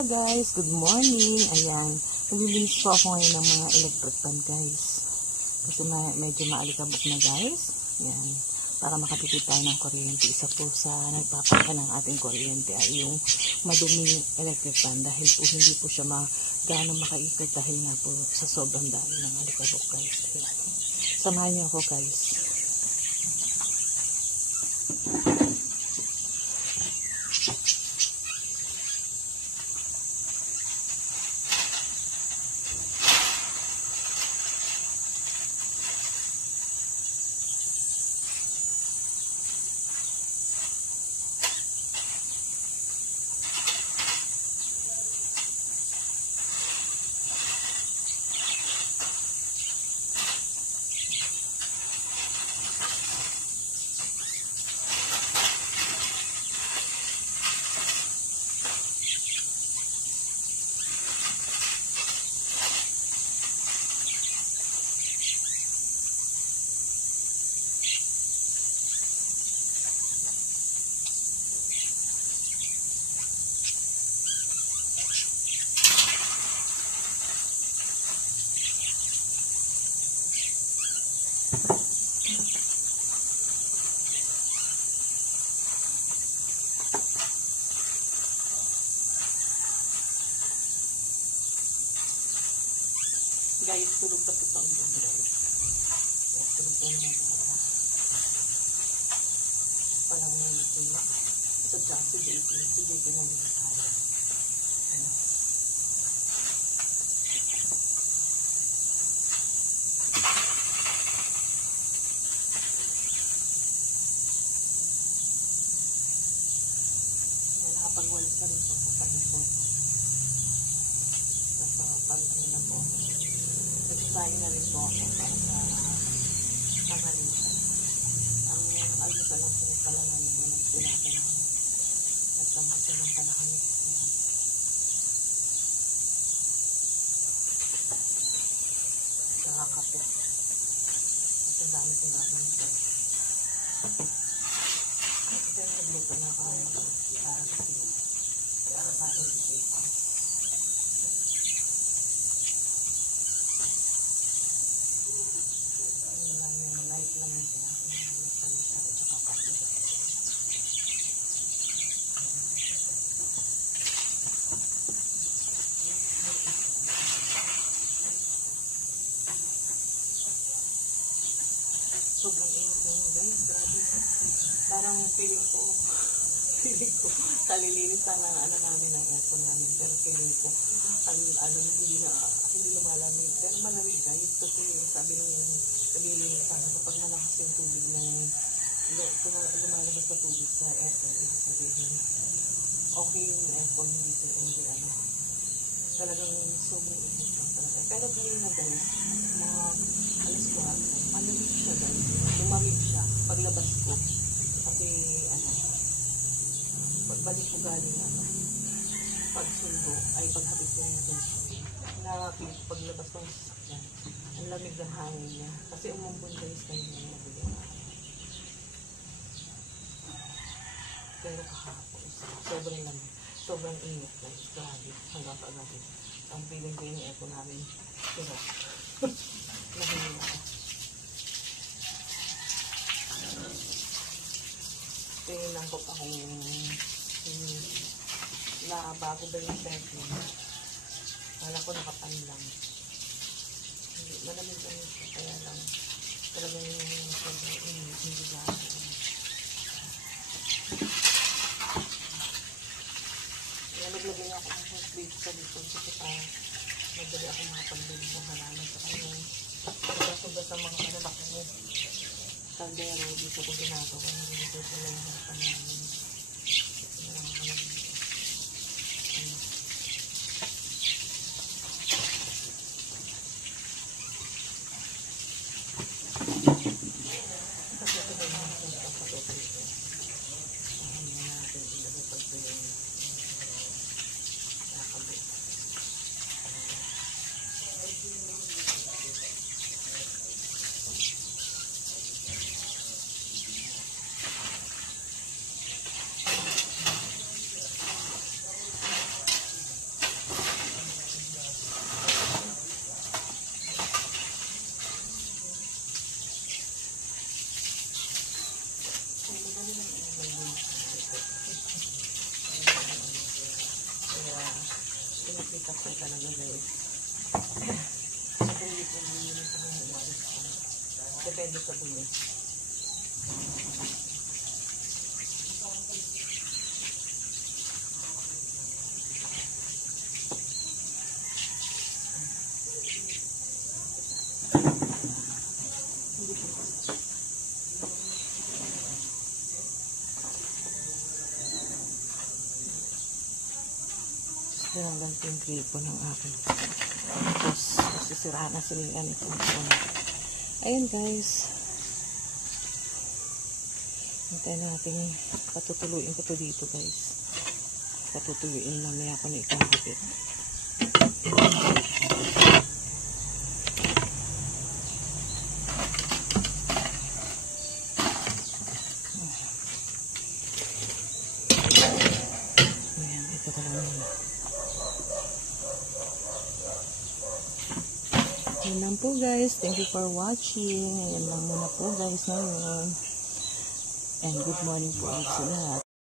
Guys, good morning. Ayan, naglilinis po ako ngayon ng mga electric fan guys. Kasi medyo maalikabok na guys. Ayan, para makatipid tayo ng kuryente. Isa po sa nagpapaka ng ating kuryente ay yung maduming electric fan dahil po hindi po siya gaano makaikot dahil nga po sa sobrang dami ng alikabok guys. Ayan. Samahan niyo ako guys. Guys, tulog pa ito ang guys. Tulog pa mga bata. Parang nalito na. Sa Jassy Baby na nila tayo. Nakapagwalis na rin po sa pag-ipot. Sa pag-ano na po. Nagsasayin na rin po ako para sa tanghalian. Ang almusal lang po pala namin na nagpilatan ako. Nagtambasan lang pala kami. Nakakape. At ang dami kong gagawin ko. Kasi nagluto na ako ng sobrang init ngayon guys, grabe. Parang feeling ko kalilinis na ng ano namin ng aircon namin, pero feeling ko hindi lumalamig, pero malamig guys kasi sabi nung naglilinis sana kapag malakas yung tubig ng lumalabas na tubig sa aircon, ibig sabihin okay yung aircon, hindi talagang sobrang init lang talaga. Pero ngayon na guys, mga alas 4, malamig siya guys. Lumamig siya paglabas ko. Kasi pagbalik ko galing pagsundo, ay paghabit ko yung sundo. Paglabas ko ng sasakyan, ang lamig ng hangin niya. Kasi umumbon guys kayo na yung pero kahapon, sobrang lamig. Sobrang init guys. Grabe. Hanggang kagabi. Ang feeling ko yung aircon namin. Pero, nahihila ako. Tingnan ko pa kung bago ba yung setting. Wala ko nakapan lang. Malamig lang ito. Kaya lang talagang sobrang init. Hindi lang. Naglagay ako ng first base sa likod kasi parang madali ako makapagbili ng halaman sa kanya. Pagkasuba sa mga malalaki mo kaldero, dito ko ginagawa na dito ko lang yung harapan namin. Pinakita ko talaga guys. Siyempre hindi ko nilinis sa mga umalis ko. Depende sa dumi. Hanggang yung gripo ng akin. Tapos, masisira na sila yung ganito. Ayun guys. Hintayin natin patutuluin ko to dito guys. Patutuluin mamaya ako na ikangkapit. Ayan, ito ko lang muna. Ayan lang po guys. Thank you for watching. Ayan lang muna po guys ngayon. And good morning po sa lahat.